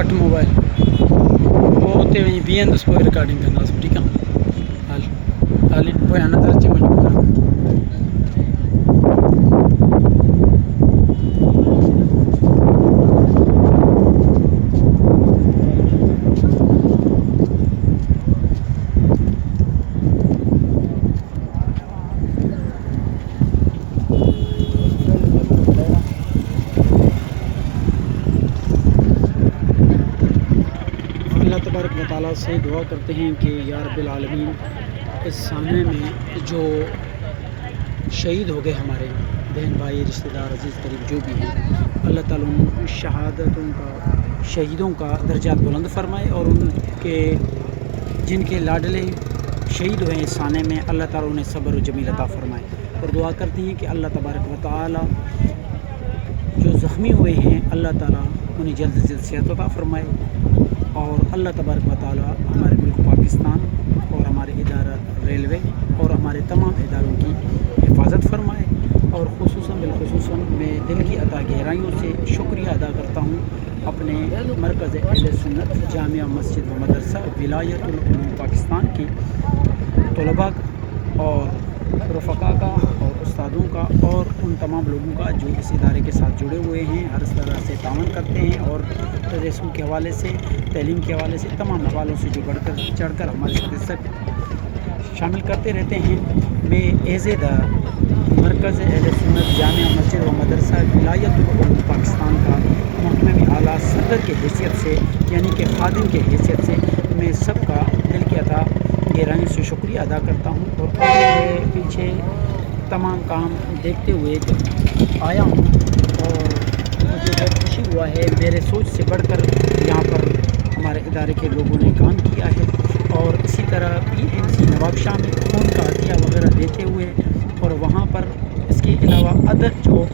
but mobile وہ تے وہیں بیان اس پر ریکارڈنگ کرنا سب ٹھیک ہے حال پویا نظر چمن اللہ تبارک و تعالیٰ سے دعا کرتے ہیں کہ یا رب العالمین اس سامنے میں جو شہید ہو گئے ہمارے بہن بھائی رشتہ دار عزیز قریب جو بھی ہیں اللہ تعالیٰ ان شہادتوں کا شہیدوں کا درجات بلند فرمائے اور ان کے جن کے لاڈلے شہید ہوئے اس سانے میں اللہ تعالیٰ انہیں صبر و جمیل عطا فرمائے اور دعا کرتے ہیں کہ اللہ تبارک و تعالیٰ جو زخمی ہوئے ہیں اللہ تعالیٰ انہیں جلد سے جلد صحت عطا فرمائے اور اللہ تبارک و تعالیٰ ہمارے ملک پاکستان اور ہمارے ادارہ ریلوے اور ہمارے تمام اداروں کی حفاظت فرمائے اور بالخصوصاً میں دل کی عطا گہرائیوں سے شکریہ ادا کرتا ہوں اپنے مرکز اہل سنت جامعہ مسجد و مدرسہ ولایت العلوم پاکستان کی طلباء اور رفقا کا اور استادوں کا اور ان تمام لوگوں کا جو اس ادارے کے ساتھ جڑے ہوئے ہیں ہر طرح سے تعاون کرتے ہیں اور ریسوں کے حوالے سے تعلیم کے حوالے سے تمام حوالوں سے جو بڑھ کر چڑھ کر ہمارے ساتھ شامل کرتے رہتے ہیں میں ایز اے دا مرکز اہل سنت جامعہ مسجد و مدرسہ ولایت العلوم پاکستان کا محترم اعلیٰ صدر کی حیثیت سے یعنی کہ خادم کی حیثیت سے میں سب کا دل کی عطا گہرائیوں سے شکریہ ادا کرتا ہوں اور میرے پیچھے تمام کام دیکھتے ہوئے آیا ہوں اور مجھے بہت خوشی ہوا ہے میرے سوچ سے بڑھ کر یہاں پر ہمارے ادارے کے لوگوں نے کام کیا ہے اور اسی طرح PMC نواب شاہ میں خون کا عطیہ وغیرہ دیتے ہوئے اور وہاں پر اس کے علاوہ ادر جو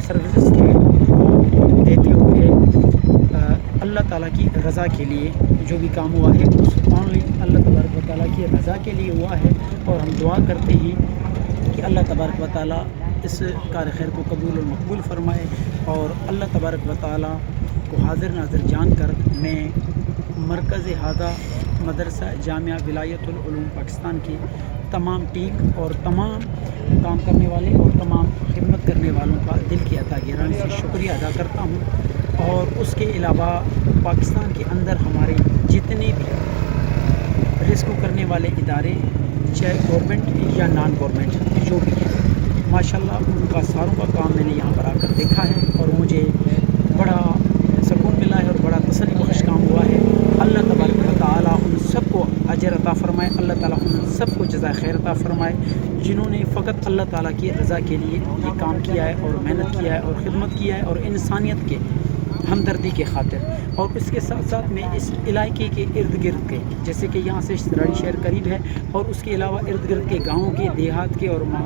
سروسز تھے وہ دیتے ہوئے اللہ تعالیٰ کی رضا کے لیے جو بھی کام ہوا ہے اس اونلی اللہ تبارک و تعالیٰ کی رضا کے لیے ہوا ہے اور ہم دعا کرتے ہیں کہ اللہ تبارک و تعالیٰ اس کار خیر کو قبول و مقبول فرمائے اور اللہ تبارک و تعالیٰ کو حاضر ناظر جان کر میں مرکز ہادہ مدرسہ جامعہ ولایت العلوم پاکستان کی تمام ٹیم اور تمام کام کرنے والے اور تمام خدمت کرنے والوں کا دل کی عطا گہرائیوں سے شکریہ ادا کرتا ہوں اور اس کے علاوہ پاکستان کے اندر ہمارے جتنے بھی ریسکو کرنے والے ادارے چاہے گورنمنٹ یا نان گورنمنٹ جو بھی ہیں ماشاءاللہ ان کا ساروں کا کام میں نے یہاں پر آ کر دیکھا ہے اور مجھے بڑا سکون ملا ہے اور بڑا تسلی بخش کام ہوا ہے اللہ تبارک و تعالیٰ ان سب کو اجر عطا فرمائے اللہ تعالیٰ ان سب کو جزائے خیر عطا فرمائے جنہوں نے فقط اللہ تعالیٰ کی رضا کے لیے یہ کام کیا ہے اور محنت کیا ہے اور خدمت کیا ہے اور انسانیت کے ہمدردی کے خاطر اور اس کے ساتھ ساتھ میں اس علاقے کے ارد گرد کے جیسے کہ یہاں سے سراڑی شہر قریب ہے اور اس کے علاوہ ارد گرد کے گاؤں کے دیہات کے اور ماحول